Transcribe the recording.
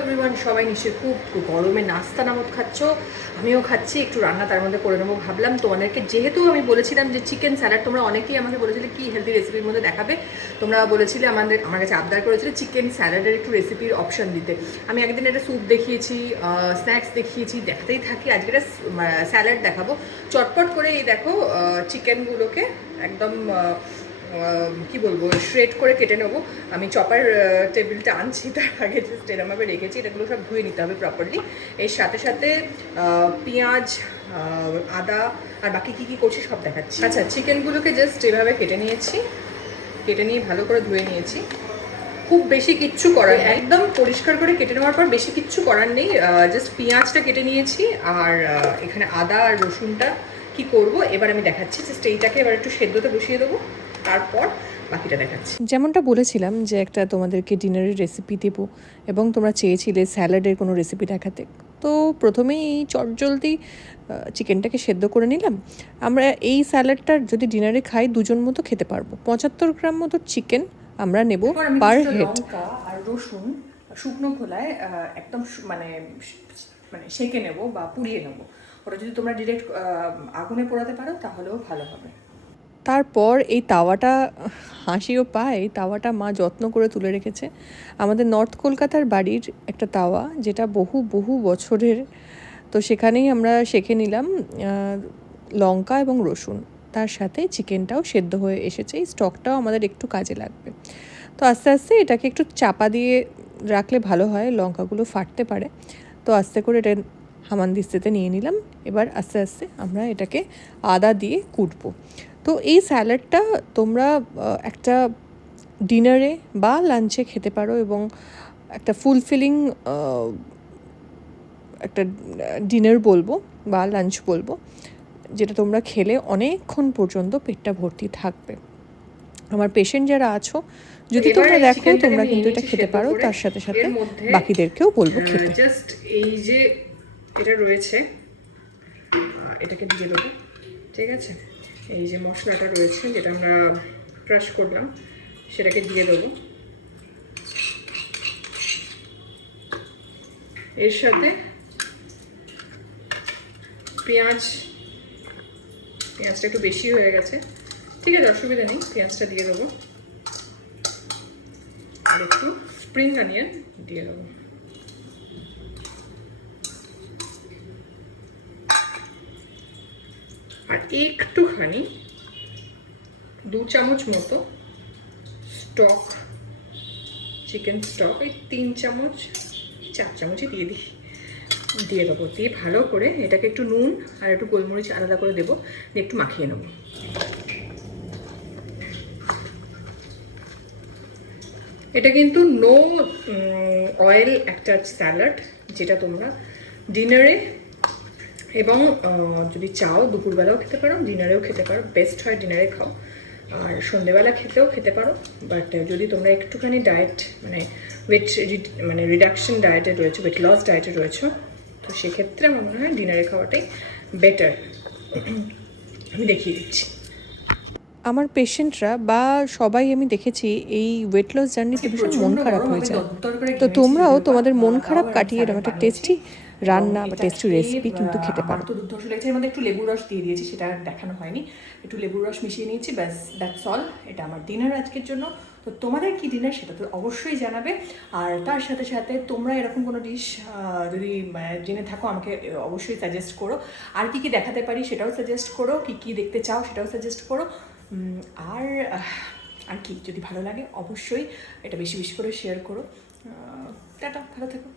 Everyone, সবাই নিশ্চয়ই খুব গরমে নাস্তা নামত খাচ্ছ, আমিও খাচ্ছি। একটু রান্না তার মধ্যে করে নেবো ভাবলাম তোমাদেরকে। যেহেতু আমি বলেছিলাম যে চিকেন স্যালাড, তোমরা অনেকেই আমাকে বলেছিলে কি হেলদি রেসিপির মধ্যে দেখাবে। তোমরা বলেছিলে আমার কাছে আবদার করেছিলে চিকেন স্যালাডের একটু রেসিপির অপশান দিতে। আমি একদিন একটা স্যুপ দেখিয়েছি, স্ন্যাক্স দেখিয়েছি, দেখাতেই থাকি। আজকে একটা স্যালাড দেখাবো চটপট করে। এই দেখো, চিকেনগুলোকে একদম কি বলবো, শ্রেড করে কেটে নেবো। আমি চপার টেবিলটা আনছি, তার আগে জাস্ট এরমভাবে রেখেছি। এটাগুলো সব ধুয়ে নিতে হবে প্রপারলি। এর সাথে সাথে পেঁয়াজ, আদা আর বাকি কী কী করছি সব দেখাচ্ছি। আচ্ছা, চিকেনগুলোকে জাস্ট এভাবে কেটে নিয়েছি, কেটে নিয়ে ভালো করে ধুয়ে নিয়েছি। খুব বেশি কিচ্ছু করার, একদম পরিষ্কার করে কেটে নেওয়ার পর বেশি কিচ্ছু করার নেই। জাস্ট পেঁয়াজটা কেটে নিয়েছি আর এখানে আদা আর রসুনটা কি করব এবার আমি দেখাচ্ছি। জাস্ট এইটাকে এবার একটু সেদ্ধতে বসিয়ে দেবো, তারপর বাকিটা দেখাচ্ছি। যেমনটা বলেছিলাম যে একটা তোমাদেরকে ডিনারের রেসিপি দেবো এবং তোমরা চেয়েছিলে স্যালাডের কোনো রেসিপি দেখাতে। তো প্রথমেই এই চটজলদি চিকেনটাকে সেদ্ধ করে নিলাম। আমরা এই স্যালাডটা যদি ডিনারে খাই দুজন মতো খেতে পারবো। 75 গ্রাম মতো চিকেন আমরা নেব পার হেড। লঙ্কা আর রসুন শুকনো খোলায় একদম মানে সেঁকে নেবো বা পুড়িয়ে নেবো। ওটা যদি তোমরা ডিরেক্ট আগুনে পোড়াতে পারো তাহলেও ভালো হবে। তারপর এই তাওয়াটা, হাসিও পায়, তাওয়াটা মা যত্ন করে তুলে রেখেছে। আমাদের নর্থ কলকাতার বাড়ির একটা তাওয়া, যেটা বহু বহু বছরের। তো সেখানেই আমরা সেঁকে নিলাম লঙ্কা এবং রসুন। তার সাথে চিকেনটাও সেদ্ধ হয়ে এসেছে। এই স্টকটাও আমাদের একটু কাজে লাগবে। তো আস্তে আস্তে এটাকে একটু চাপা দিয়ে রাখলে ভালো হয়, লঙ্কাগুলো ফাটতে পারে। তো আস্তে করে এটা হামানদিস্তাতে নিয়ে নিলাম। এবার আস্তে আস্তে আমরা এটাকে আদা দিয়ে কুটবো। তো এই স্যালাডটা তোমরা একটা ডিনারে বা লাঞ্চে খেতে পারো এবং একটা ফুলফিলিং একটা ডিনার বলবো বা লাঞ্চ বলবো, যেটা তোমরা খেলে অনেকক্ষণ পর্যন্ত পেটটা ভর্তি থাকবে। আমার পেশেন্ট যারা আছো, যদি তোমরা দেখো, তোমরা কিন্তু এটা খেতে পারো। তার সাথে সাথে বাকিদেরকেও বলবো খেতে। জাস্ট এই যে এটা রয়েছে, এটাকে দিয়ে দেবো। ঠিক আছে, এই যে মশলাটা রয়েছে যেটা আমরা ক্রাশ করলাম, সেটাকে দিয়ে দেবো। এর সাথে পেঁয়াজটা একটু বেশি হয়ে গেছে, ঠিক আছে, অসুবিধা নেই, পেঁয়াজটা দিয়ে দেবো। আর একটু স্প্রিং অনিয়ন দিয়ে দেবো। আর একটুখানি 2 চামচ মতো স্টক, চিকেন স্টক, এই 3 চামচ 4 চামচই দিয়ে দেবো। দিয়ে ভালো করে এটাকে একটু নুন আর একটু গোলমরিচ আলাদা করে দেবো, দিয়ে একটু মাখিয়ে নেবো। এটা কিন্তু নো অয়েল একটা স্যালাড, যেটা তোমরা ডিনারে এবং যদি চাও দুপুরবেলাও খেতে পারো, ডিনারেও খেতে পারো। বেস্ট হয় ডিনারে খাও, আর সন্ধেবেলা খেতে পারো। বাট যদি তোমরা একটুখানি ডায়েট মানে রিডাকশন ডায়েটে রয়েছে, ওয়েট লস ডায়েটে রয়েছে, তো সেক্ষেত্রে আমার মনে হয় ডিনারে খাওয়াটাই বেটার। আমি দেখিয়ে দিচ্ছি। আমার পেশেন্টরা বা সবাই আমি দেখেছি এই ওয়েট লস জার্নিতে ভীষণ মন খারাপ হয়ে যায়। তো তোমরাও তোমাদের মন খারাপ কাটিয়ে এরকম একটা টেস্টি রান্না বা টেস্টি রেসিপি কিন্তু খেতে পারো। তো দুর্ধর্ষ লেগেছে, এর মধ্যে একটু লেবুর রস দিয়ে দিয়েছি, সেটা দেখানো হয়নি। একটু লেবুর রস মিশিয়ে নিয়েছি, ব্যাস, দ্যাটস অল। এটা আমার ডিনার আজকের জন্য। তো তোমাদের কি ডিনার সেটা তো অবশ্যই জানাবে। আর তার সাথে সাথে তোমরা এরকম কোনো ডিশ যদি জেনে থাকো আমাকে অবশ্যই সাজেস্ট করো। আর কি কি দেখাতে পারি সেটাও সাজেস্ট করো, কি কি দেখতে চাও সেটাও সাজেস্ট করো। আর কি যদি ভালো লাগে অবশ্যই এটা বেশি বেশি করে শেয়ার করো। টাটা, ভালো থেকো।